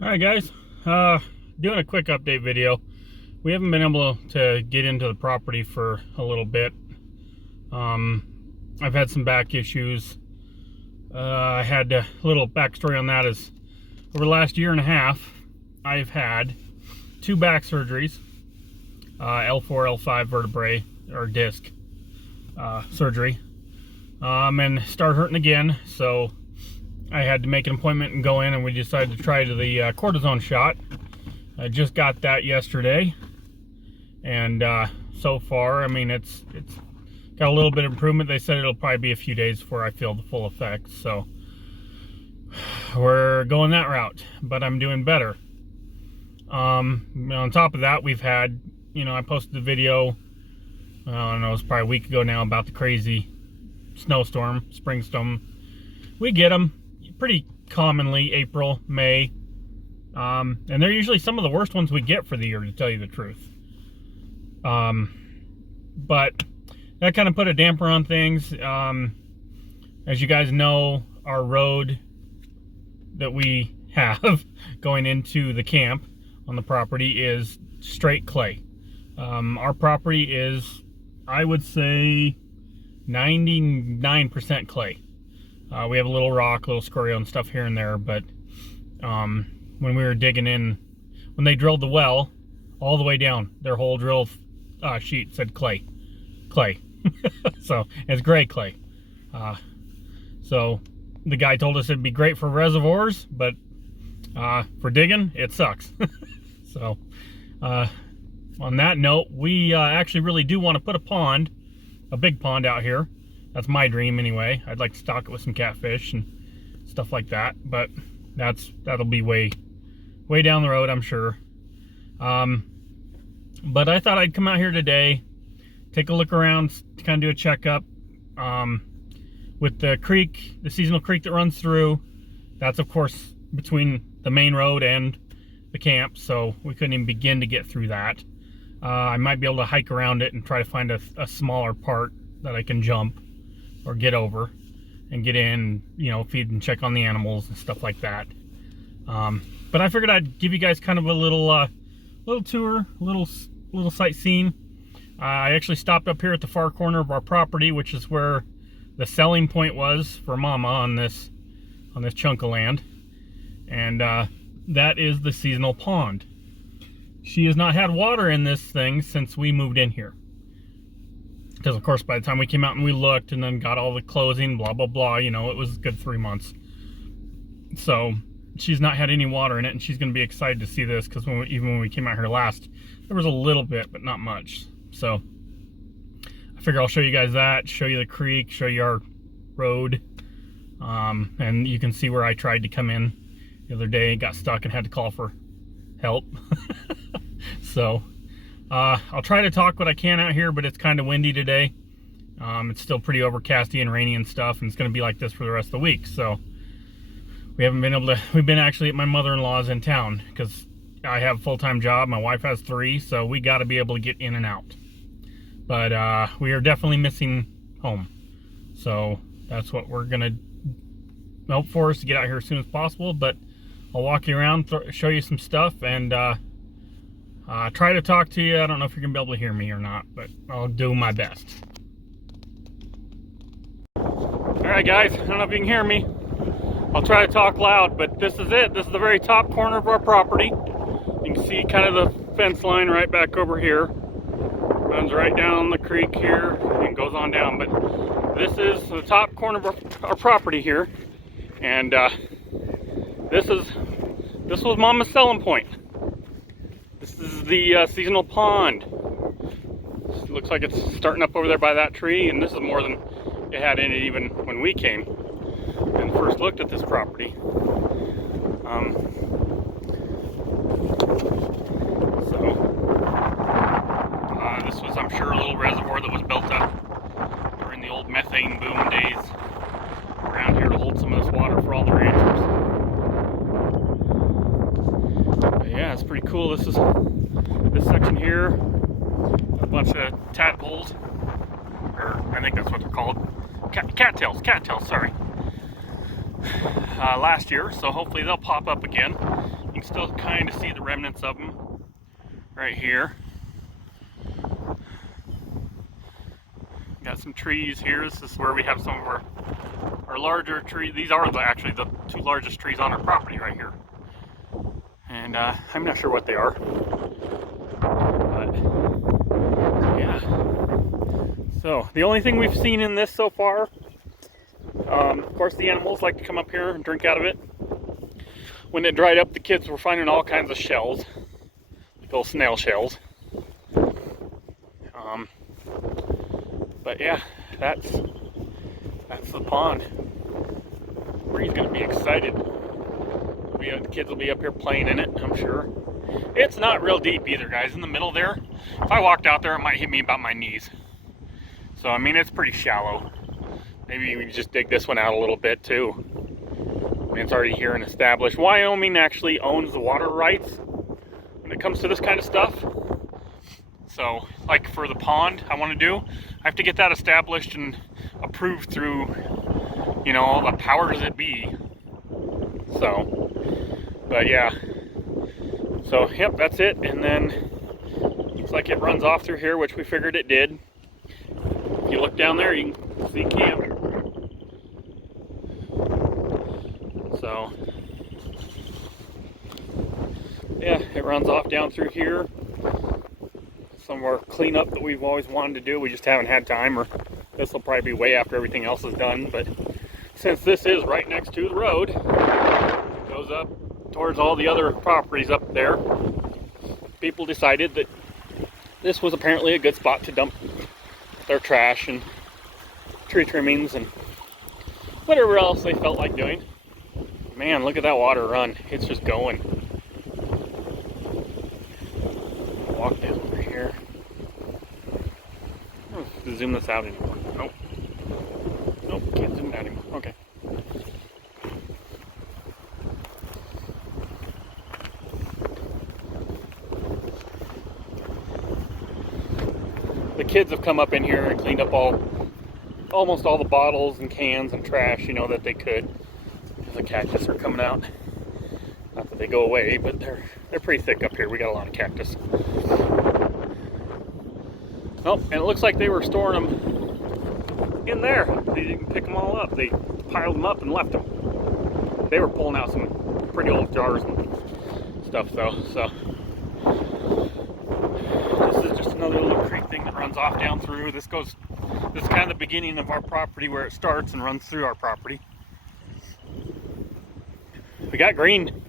Alright guys, doing a quick update video. We haven't been able to get into the property for a little bit. I've had some back issues. I had a little backstory on that is over the last year and a half, I've had 2 back surgeries, L4, L5 vertebrae or disc surgery, and start hurting again. So I had to make an appointment and go in, and we decided to try the cortisone shot. I just got that yesterday, and so far, I mean, it's got a little bit of improvement. They said it'll probably be a few days before I feel the full effect, so we're going that route, but I'm doing better. On top of that, we've had, I posted a video, I don't know, it's probably a week ago now, about the crazy snowstorm, spring storm. We get them pretty commonly April, May, and they're usually some of the worst ones we get for the year, to tell you the truth. But that kind of put a damper on things. As you guys know, our road that we have going into the camp on the property is straight clay. Our property is, I would say, 99% clay. We have a little rock, a little scoria and stuff here and there, but when we were digging in, when they drilled the well all the way down, their whole drill sheet said clay. So it's gray clay. So the guy told us it'd be great for reservoirs, but for digging, it sucks. So on that note, we actually really do want to put a big pond out here. That's my dream anyway. I'd like to stock it with some catfish and stuff like that, but that'll be way down the road, I'm sure. But I thought I'd come out here today, take a look around, kind of do a checkup with the creek, the seasonal creek that runs through. That's of course between the main road and the camp, so we couldn't even begin to get through that. I might be able to hike around it and try to find a smaller part that I can jump or get over and get in, feed and check on the animals and stuff like that. But I figured I'd give you guys kind of a little tour, little sightseeing. I actually stopped up here at the far corner of our property, which is where the selling point was for Mama on this chunk of land, and that is the seasonal pond. She has not had water in this thing since we moved in here. Because of course, by the time we came out and we looked and then got all the closing, blah, blah, blah, it was a good 3 months. So she's not had any water in it, and she's going to be excited to see this, because even when we came out here last, there was a little bit, but not much. So I figure I'll show you guys that, show you the creek, show you our road, and you can see where I tried to come in the other day, got stuck and had to call for help. So I'll try to talk what I can out here, but it's kind of windy today. It's still pretty overcasty and rainy and stuff, and it's going to be like this for the rest of the week. So we haven't been able to, we've been actually at my mother-in-law's in town, because I have a full-time job, my wife has 3, so we got to be able to get in and out. But we are definitely missing home. So that's what we're going to hope for, is to get out here as soon as possible. But I'll walk you around, show you some stuff, and try to talk to you. I don't know if you're going to be able to hear me or not, but I'll do my best. Alright guys, I don't know if you can hear me. I'll try to talk loud, but this is it. This is the very top corner of our property. You can see kind of the fence line right back over here. Runs right down the creek here and goes on down. But this is the top corner of our property here. And this was Mama's selling point. This is the seasonal pond. It looks like it's starting up over there by that tree, and this is more than it had in it even when we came and first looked at this property. This was, I'm sure, a little reservoir that was built up during the old methane boom days around here to hold some of this water for all the ranchers. But yeah, it's pretty cool. This section here, a bunch of tadpoles, or I think that's what they're called. Cattails, sorry. Last year, so hopefully they'll pop up again. You can still kind of see the remnants of them right here. Got some trees here. This is where we have some of our larger trees. These are actually the two largest trees on our property right here. And I'm not sure what they are. But yeah. So the only thing we've seen in this so far, of course the animals like to come up here and drink out of it. When it dried up, the kids were finding all kinds of shells, like little snail shells. But yeah, that's the pond. Bree's gonna be excited. The kids will be up here playing in it, I'm sure. It's not real deep either, guys. In the middle there, if I walked out there, it might hit me about my knees. So I mean, it's pretty shallow. Maybe we just dig this one out a little bit too. I mean, it's already here and established. Wyoming actually owns the water rights when it comes to this kind of stuff. So, like for the pond I want to do, I have to get that established and approved through, you know, all the powers that be. So, but yeah. So, yep, that's it. And then, looks like it runs off through here, which we figured it did. If you look down there, you can see camp. So, yeah, it runs off down through here. Some of our cleanup that we've always wanted to do, we just haven't had time, or this will probably be way after everything else is done. But since this is right next to the road, it goes up towards all the other properties up there, people decided that this was apparently a good spot to dump their trash and tree trimmings and whatever else they felt like doing. Man, look at that water run. It's just going. Walk down over here. I don't have to zoom this out anymore. Nope. Nope, can't zoom it out anymore. Okay. The kids have come up in here and cleaned up almost all the bottles and cans and trash, you know, that they could. The cactus are coming out. Not that they go away, but they're pretty thick up here. We got a lot of cactus. Oh, and it looks like they were storing them in there. They didn't pick them all up. They piled them up and left them. They were pulling out some pretty old jars and stuff though. So this is just another little creek thing that runs off down through. This is kind of the beginning of our property where it starts and runs through our property. We got green.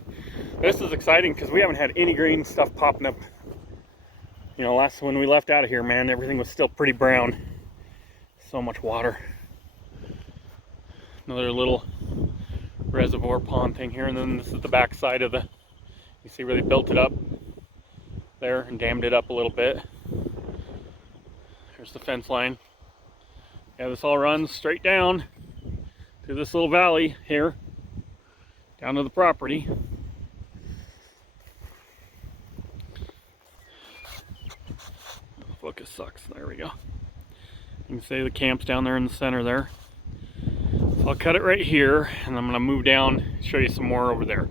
This is exciting because we haven't had any green stuff popping up. You know, when we left out of here, man, everything was still pretty brown. So much water. Another little reservoir pond thing here, and then this is the back side of the, you see where they built it up there and dammed it up a little bit. There's the fence line. Yeah, this all runs straight down through this little valley here, down to the property. Focus sucks. There we go. You can see the camp's down there in the center there. So I'll cut it right here, and I'm going to move down, show you some more over there.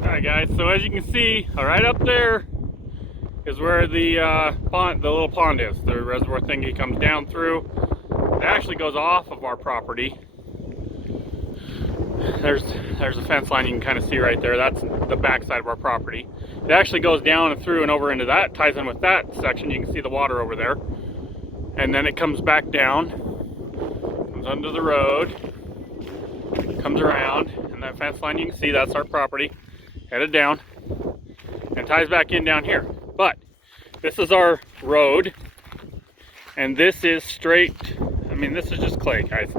Alright guys, so as you can see, right up there is where the pond, the little pond is. The reservoir thingy comes down through. It actually goes off of our property. There's a fence line you can kind of see right there. That's the back side of our property. It actually goes down and through and over into that, ties in with that section. You can see the water over there. And then it comes back down, comes under the road, comes around, and that fence line you can see, that's our property. Headed down, and ties back in down here. But this is our road, and this is straight, I mean, this is just clay, guys.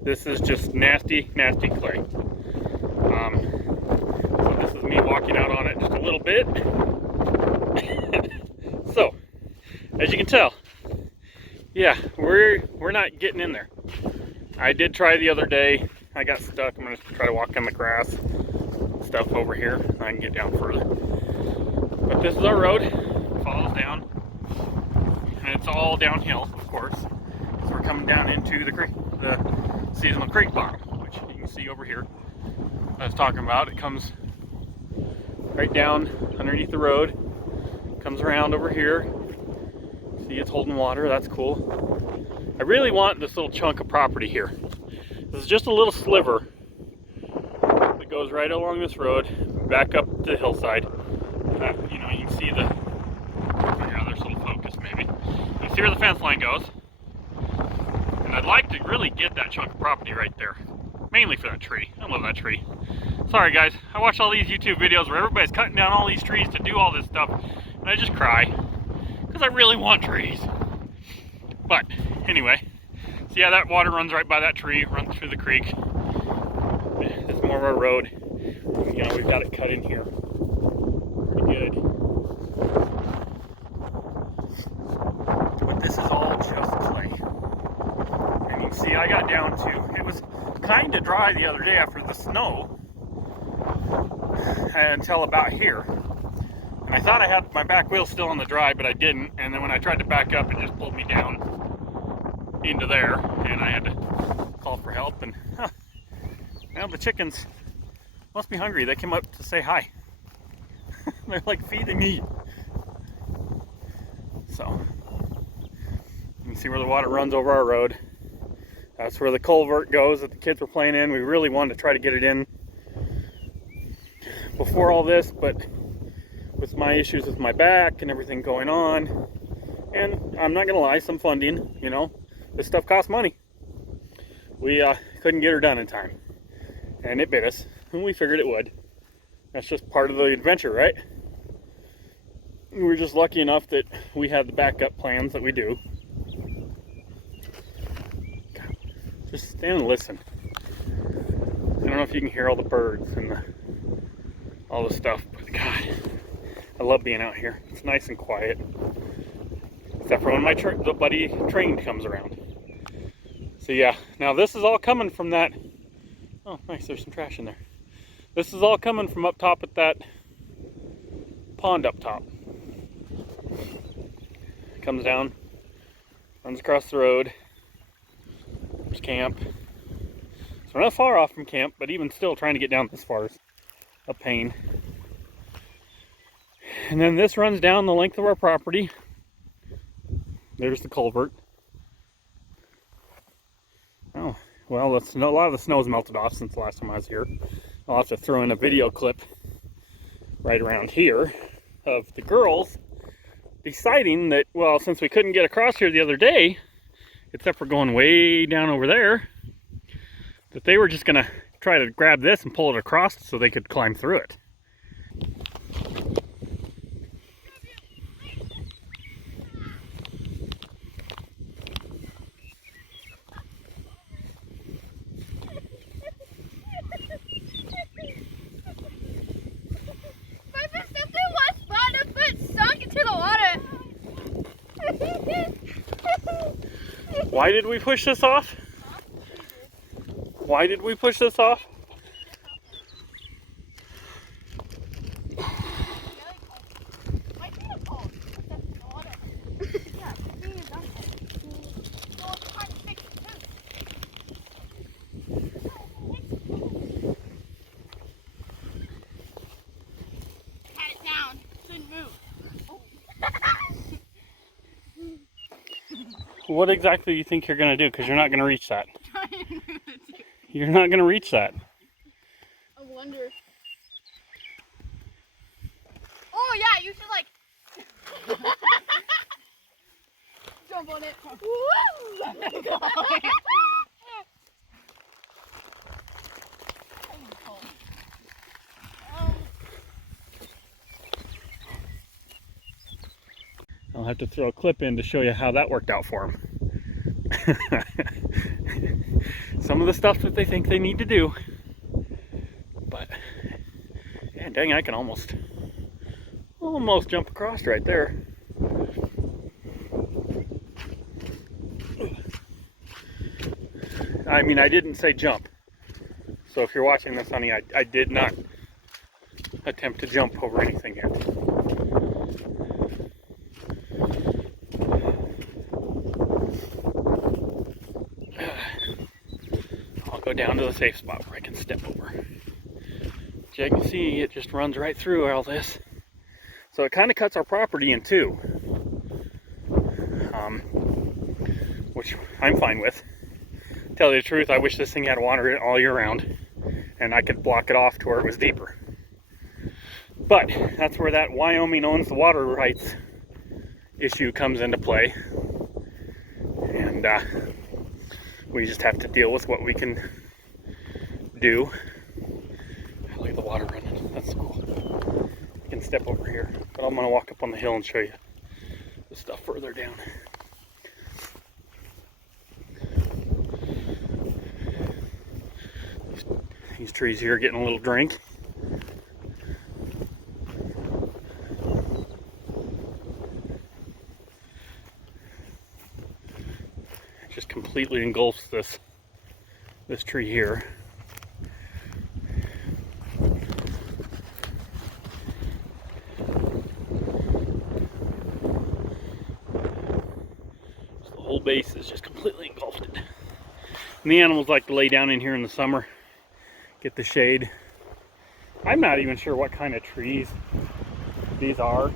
This is just nasty, nasty clay. So this is me walking out on it just a little bit. So, as you can tell, yeah, we're not getting in there. I did try the other day. I got stuck. I'm gonna try to walk on the grass stuff over here. I can get down further. But this is our road. It follows down. and it's all downhill, of course. So we're coming down into the creek, the seasonal creek bottom, which you can see over here. I was talking about. It comes right down underneath the road, comes around over here. See, it's holding water. That's cool. I really want this little chunk of property here. This is just a little sliver that goes right along this road, back up the hillside. You know, you can see the, here, there's a little focus maybe. You can see where the fence line goes. And I'd like to really get that chunk of property right there. Mainly for that tree. I love that tree. Sorry guys, I watch all these YouTube videos where everybody's cutting down all these trees to do all this stuff, and I just cry. Because I really want trees. But, anyway. So yeah, that water runs right by that tree, runs through the creek. This is more of our road. You know, we've got it cut in here. Pretty good. But this is all just clay. And you can see I got down to, it was kind of dry the other day after the snow. Until about here. And I thought I had my back wheel still on the dry, but I didn't. And then when I tried to back up, it just pulled me down into there. And I had to call for help. And now the chickens must be hungry. They came up to say hi. They're like feeding me. So, you can see where the water runs over our road. That's where the culvert goes that the kids were playing in. We really wanted to try to get it in before all this, but with my issues with my back and everything going on, and I'm not gonna lie, some funding, you know, this stuff costs money. We couldn't get her done in time, and it bit us, and we figured it would. That's just part of the adventure, right? We were just lucky enough that we had the backup plans that we do. God, just stand and listen. I don't know if you can hear all the birds and all the stuff, but God, I love being out here. It's nice and quiet, except for when my the buddy train comes around. So yeah, now this is all coming from that. Oh, nice. There's some trash in there. This is all coming from up top at that pond up top. Comes down, runs across the road. There's camp. So we're not far off from camp, but even still, trying to get down this far is a pain. And then this runs down the length of our property. There's the culvert. Oh, well, a lot of the snow's melted off since the last time I was here. I'll have to throw in a video clip right around here of the girls deciding that, well, since we couldn't get across here the other day, except for going way down over there, that they were just gonna try to grab this and pull it across so they could climb through it. Why did we push this off? Why did we push this off? What exactly do you think you're going to do? Because you're not going to reach that. You're not going to reach that. I wonder. Oh yeah, you should like jump on it. Woo! I'll have to throw a clip in to show you how that worked out for them. Some of the stuff that they think they need to do. But, yeah, dang, I can almost jump across right there. I mean, I didn't say jump. So if you're watching this, honey, I did not attempt to jump over anything here. go down to the safe spot where I can step over. As you can see, it just runs right through all this. So it kind of cuts our property in two, which I'm fine with. Tell you the truth, I wish this thing had water in it all year round, and I could block it off to where it was deeper. But that's where that Wyoming owns the water rights issue comes into play, and we just have to deal with what we can do. Look at the water running. That's cool. I can step over here, but I'm gonna walk up on the hill and show you the stuff further down. These trees here are getting a little drink. It just completely engulfs this tree here. The whole base is just completely engulfed. And the animals like to lay down in here in the summer, get the shade. I'm not even sure what kind of trees these are. I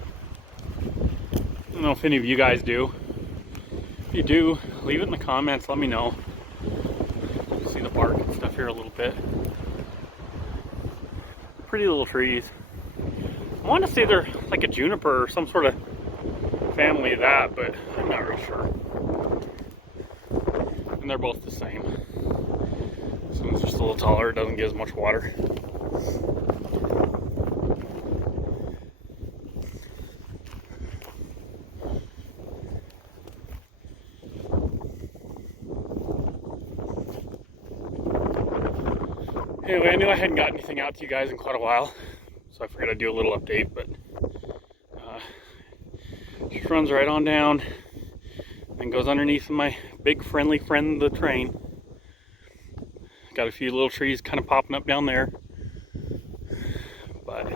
don't know if any of you guys do. If you do, leave it in the comments, let me know. See the bark and stuff here a little bit. Pretty little trees. I want to say they're like a juniper or some sort of family of that, but I'm not really sure. And they're both the same. This one's just a little taller, it doesn't get as much water. Anyway, I knew I hadn't got anything out to you guys in quite a while, so I figured I'd do a little update, but just runs right on down and goes underneath my big friendly friend, the train. Got a few little trees kind of popping up down there, but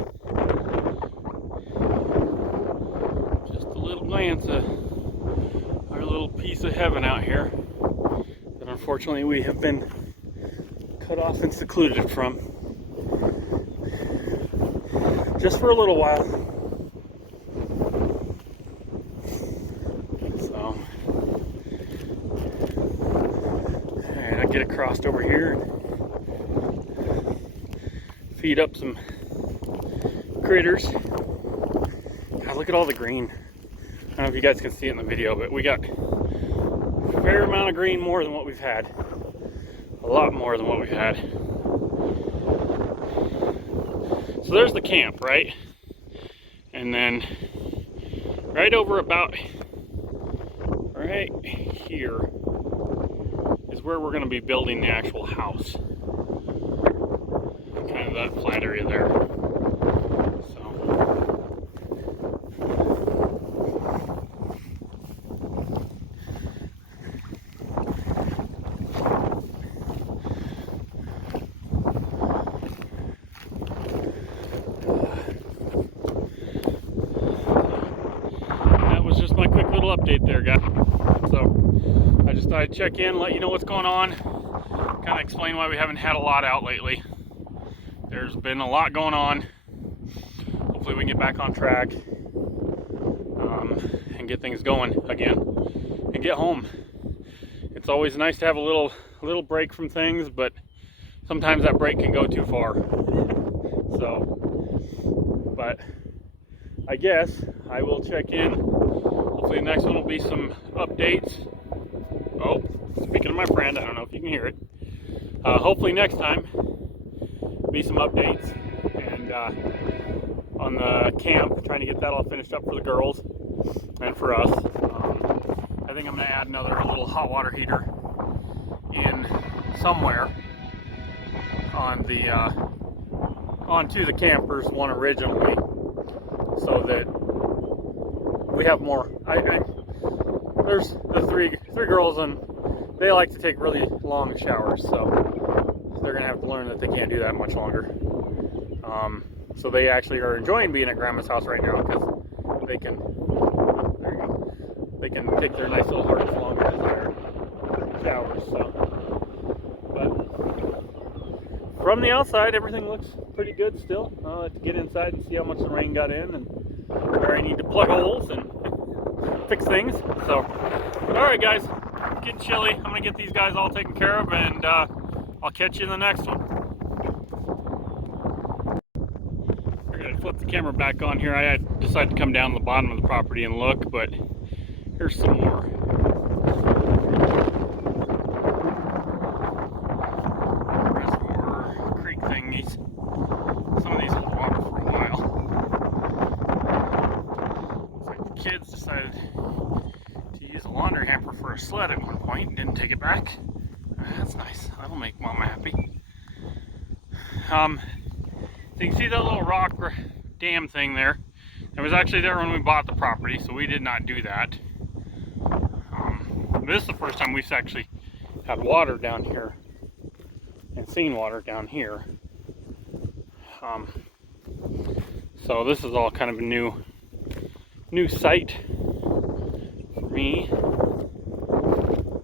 just a little glance of our little piece of heaven out here that unfortunately we have been cut off and secluded from just for a little while. So alright, I'll get across over here and feed up some critters. God, look at all the green. I don't know if you guys can see it in the video, but we got a fair amount of green, more than what we've had. A lot more than what we had. So there's the camp, right? And then right over about right here is where we're going to be building the actual house. Kind of that flat area there. Update there, guys. So I just thought I'd check in, let you know what's going on, kind of explain why we haven't had a lot out lately. There's been a lot going on. Hopefully we can get back on track and get things going again and get home. It's always nice to have a little break from things, but sometimes that break can go too far. So, but I guess I will check in. Hopefully the next one will be some updates. Oh, speaking of my friend, I don't know if you can hear it. Hopefully next time be some updates and on the camp, trying to get that all finished up for the girls and for us. I think I'm going to add another little hot water heater in somewhere on the onto the campers one originally, so that we have more. There's the three girls, and they like to take really long showers, so they're gonna have to learn that they can't do that much longer. So they actually are enjoying being at Grandma's house right now because they can. There you go. They can take their nice little hearts long desired showers. So, but from the outside, everything looks pretty good still. I'll have to get inside and see how much the rain got in and where I need to plug holes and fix things. So, all right, guys, it's getting chilly. I'm gonna get these guys all taken care of, and I'll catch you in the next one. I gotta flip the camera back on here. I had decided to come down the bottom of the property and look, but here's some more. Reservoir creek thingies. Some of these hold water for a while. Looks like the kids decided to use a laundry hamper for a sled at one point and didn't take it back. That's nice. That'll make Mama happy. So you can see that little rock dam thing there. It was actually there when we bought the property, so we did not do that. This is the first time we've actually had water down here and seen water down here. So this is all kind of a new site for me.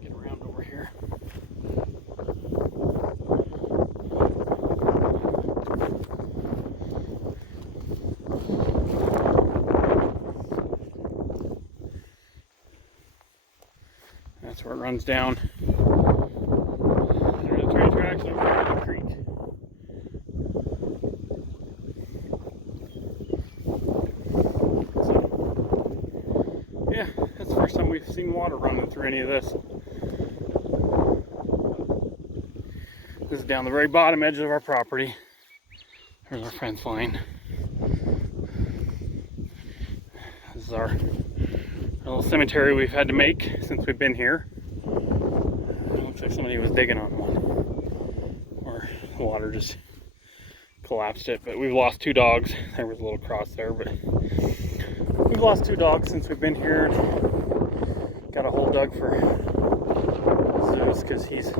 Get around over here. That's where it runs down. There's the train tracks over to the creek. So, yeah, that's the first time we've seen water running through any of this. This is down the very bottom edge of our property. There's our fence line. This is our little cemetery we've had to make since we've been here. It looks like somebody was digging on one, or the water just collapsed it. But we've lost 2 dogs. There was a little cross there, but we've lost 2 dogs since we've been here. And got a hole dug for Zeus because he's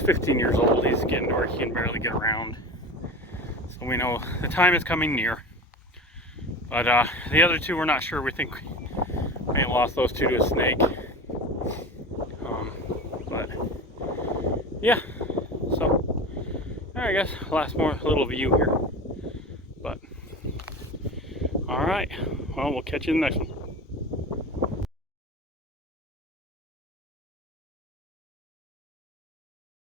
15 years old. He's getting to where he can barely get around. So we know the time is coming near. But the other 2 we're not sure. We think we may have lost those 2 to a snake. But yeah, so I guess last more little view here. But all right, well, we'll catch you in the next one.